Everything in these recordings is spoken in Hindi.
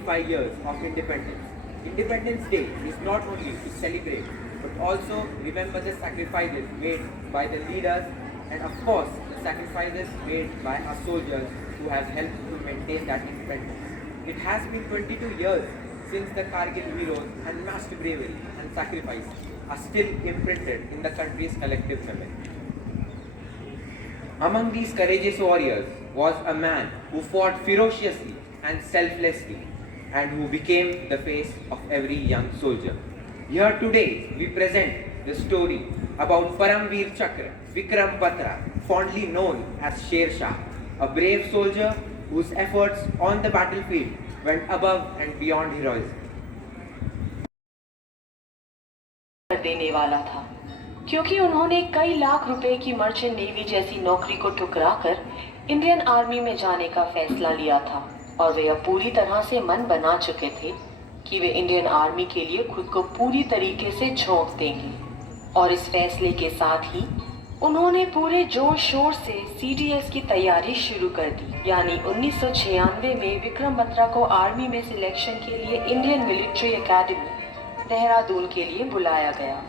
5 years of independence. Independence Day is not only to celebrate but also remember the sacrifices made by the leaders and of course the sacrifices made by our soldiers who have helped to maintain that independence. It has been 22 years since the Kargil heroes and massed bravery and sacrifice are still imprinted in the country's collective memory. Among these courageous warriors was a man who fought ferociously and selflessly and who became the face of every young soldier. Here today we present the story about Paramveer Chakra, Vikram Batra, fondly known as Sher Shah, a brave soldier whose efforts on the battlefield went above and beyond heroism. देने वाला था क्योंकि उन्होंने कई लाख रुपए की मर्चेंट नेवी जैसी नौकरी को ठुकराकर इंडियन आर्मी में जाने का फैसला लिया था और वे अब पूरी तरह से मन बना चुके थे कि वे इंडियन आर्मी के लिए खुद को पूरी तरीके से झोंक देंगे। और इस फैसले के साथ ही उन्होंने पूरे जोर शोर से CDS की तैयारी शुरू कर दी। यानी 1996 में विक्रम बत्रा को आर्मी में सिलेक्शन के लिए इंडियन मिलिट्री एकेडमी देहरादून के लिए बुलाया गया।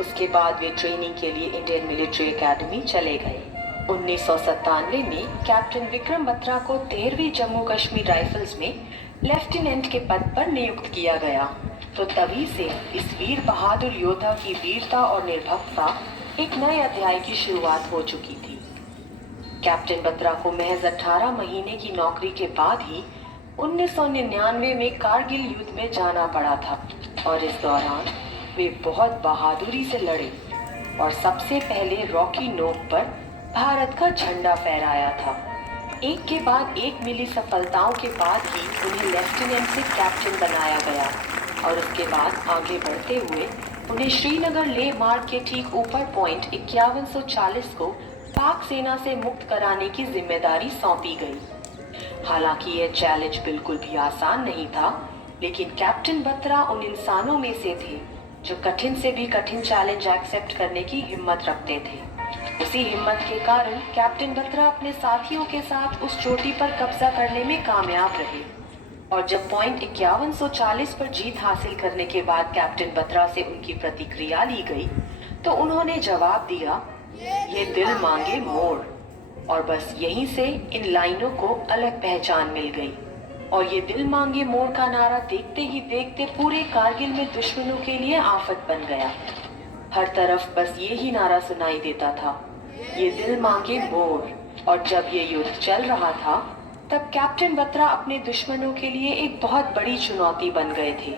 उसके बाद वे ट्रेनिंग के लिए इंडियन मिलिट्री एकेडमी चले गए। 1997 में कैप्टन विक्रम बत्रा को 13वीं जम्मू कश्मीर राइफल्स में लेफ्टिनेंट के पद पर नियुक्त किया गया। तो तभी से इस वीर बहादुर योद्धा की वीरता और निर्भीकता एक नए अध्याय की शुरुआत हो चुकी थी। कैप्टन बत्रा को महज 18 महीने की नौकरी के बाद ही 1999 में कारगिल युद्ध में जाना पड़ा था और इस दौरान वे बहुत बहादुरी से लड़े और सबसे पहले रॉकी नोक पर भारत का झंडा फहराया था। एक के बाद एक मिली सफलताओं के बाद ही उन्हें लेफ्टिनेंट से कैप्टन बनाया गया और उसके बाद आगे बढ़ते हुए उन्हें श्रीनगर लेह मार्ग के ठीक ऊपर पॉइंट 5140 को पाक सेना से मुक्त कराने की जिम्मेदारी सौंपी गई। हालांकि यह चैलेंज बिल्कुल भी आसान नहीं था, लेकिन कैप्टन बत्रा उन इंसानों में से थे जो कठिन से भी कठिन चैलेंज एक्सेप्ट करने की हिम्मत रखते थे। उसी हिम्मत के कारण कैप्टन बत्रा अपने साथियों के साथ उस चोटी पर कब्जा करने में कामयाब रहे और जब पॉइंट 5140 पर जीत हासिल करने के बाद कैप्टन बत्रा से उनकी प्रतिक्रिया ली गई तो उन्होंने जवाब दिया, ये दिल मांगे मोड़। और बस यहीं से इन लाइनों को अलग पहचान मिल गई और ये दिल मांगे मोड़ का नारा देखते ही देखते पूरे कारगिल में दुश्मनों के लिए आफत बन गया। हर तरफ बस ये ही नारा सुनाई देता था, ये दिल मांगे मोड़। और जब ये युद्ध चल रहा था तब कैप्टन बत्रा अपने दुश्मनों के लिए एक बहुत बड़ी चुनौती बन गए थे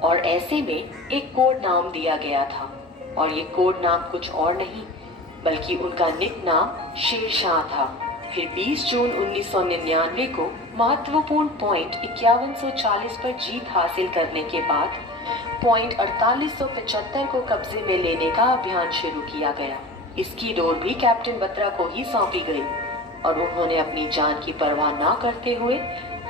और ऐसे में एक कोड नाम दिया गया था और ये कोड नाम कुछ और नहीं बल्कि उनका निक नाम शेर शाह था। फिर 20 जून 1999 को महत्वपूर्ण पॉइंट 5140 पर जीत हासिल करने के बाद पॉइंट 4875 को कब्जे में लेने का अभियान शुरू किया गया। इसकी डोर भी कैप्टन बत्रा को ही सौंपी गई और उन्होंने अपनी जान की परवाह न करते हुए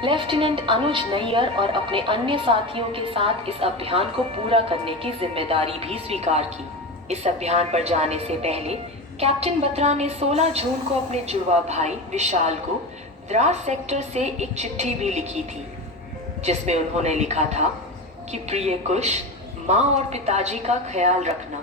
लेफ्टिनेंट अनुज नैयर और अपने अन्य साथियों के साथ इस अभियान को पूरा करने की जिम्मेदारी भी स्वीकार की। इस अभियान पर जाने से पहले कैप्टन बत्रा ने 16 जून को अपने जुड़वा भाई विशाल को द्रास सेक्टर से एक चिट्ठी भी लिखी थी जिसमें उन्होंने लिखा था कि प्रिय कुश, माँ और पिताजी का ख्याल रखना,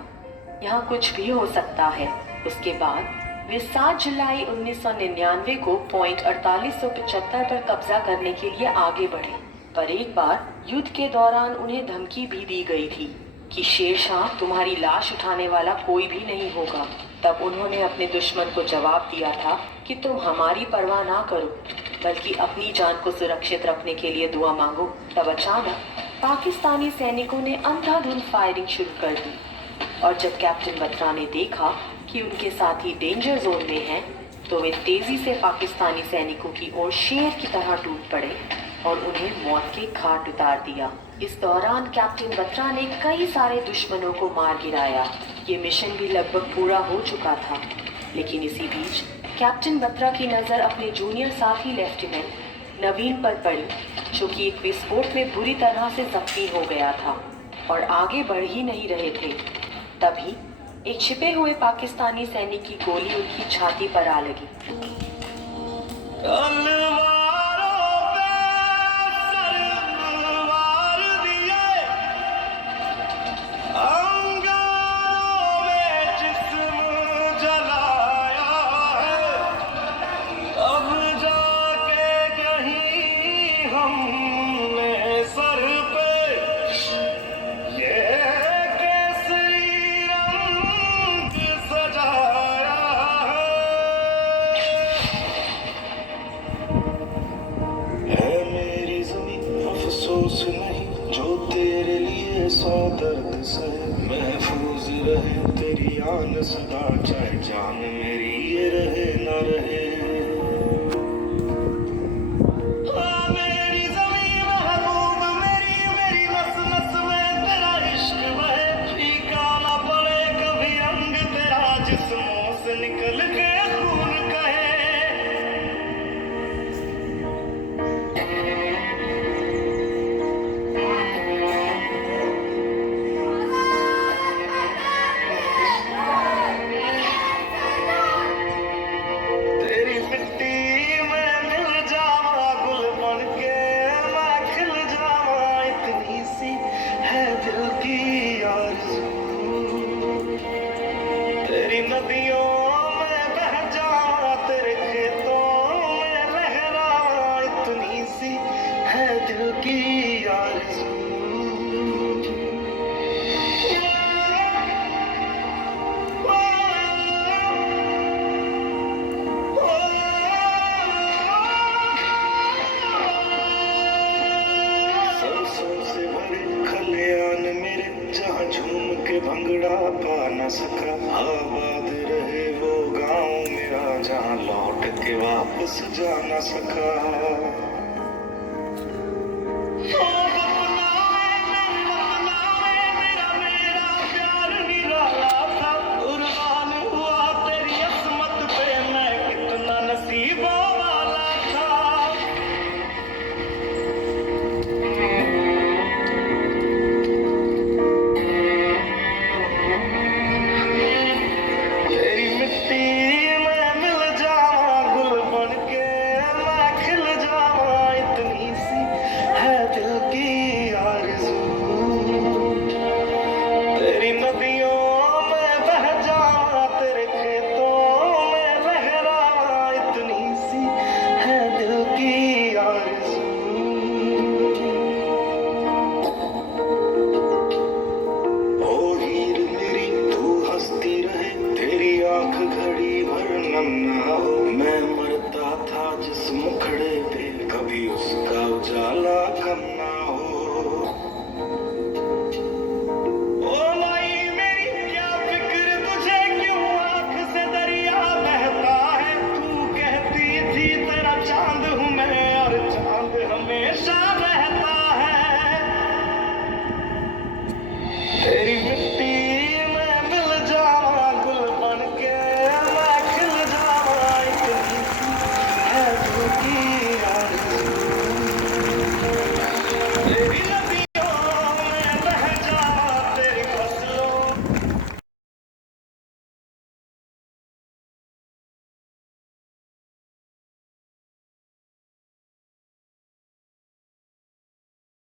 यहाँ कुछ भी हो सकता है। उसके बाद वे 7 जुलाई 1999 को पॉइंट 4875 पर कब्जा करने के लिए आगे बढ़े। पर एक बार युद्ध के दौरान उन्हें धमकी भी दी गई थी कि शेर शाह तुम्हारी लाश उठाने वाला कोई भी नहीं होगा। तब उन्होंने अपने दुश्मन को जवाब दिया था कि तुम हमारी परवाह ना करो बल्कि अपनी जान को सुरक्षित रखने के लिए दुआ मांगो। तब अचानक पाकिस्तानी सैनिकों ने अंधाधुंध फायरिंग शुरू कर दी और जब कैप्टन बत्रा ने देखा कि उनके साथी डेंजर जोन में हैं, तो वे तेजी से पाकिस्तानी सैनिकों की ओर शेर की तरह टूट पड़े और उन्हें मौत के घाट उतार दिया। इस दौरान कैप्टन बत्रा ने कई सारे दुश्मनों को मार गिराया। ये मिशन भी लगभग पूरा हो चुका था, लेकिन इसी बीच कैप्टन बत्रा की नज़र अपने जूनियर साथी लेफ्टिनेंट नवीन पर पड़ी जो कि एक विस्फोट में बुरी तरह से जख्मी हो गया था और आगे बढ़ ही नहीं रहे थे। तभी एक छिपे हुए पाकिस्तानी सैनिक की गोली उनकी छाती पर आ लगी। दर्द से महफूज रहे तेरी आन सदा, चाहे जान मेरी ये रहे न रहे। मेरी ज़मीं महबूब मेरी, मेरी नस नस में तेरा इश्क बहे, फीका ना पड़े कभी अंग तेरा, जिस्मों से निकल के खून कहे। तेरी मिट्टी में मिल जावा, गुल बन के मैं खिल जावा, इतनी सी है दिल की आरज़ू। तेरी नदियों में बह जावा, तेरे खेतों में लहरावा, इतनी सी है दिल की आरज़ू। सरसों से भरे खलियान मेरे, जहाँ झूम के भंगड़ा पा न सका, आबाद रहे वो गाँव मेरा, जहाँ लौट के वापस जा न सका।